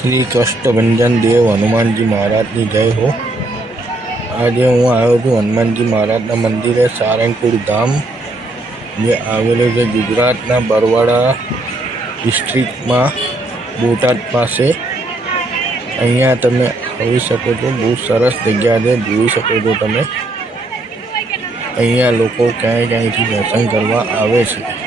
श्री कष्टभंजन देव हनुमान जी महाराज की जय हो। आज हूँ आयो छू हनुमान जी महाराज मंदिर है सारंगपुर धाम। ये आवेलो है गुजरात बरवाड़ा डिस्ट्रिक्ट में बोटाद पास। अहींया तमे આવી શકો છો। बहुत सरस जगह है, જોઈ શકો છો તમે। अहींया लोको ક્યાંય ક્યાંયથી દર્શન કરવા આવે છે।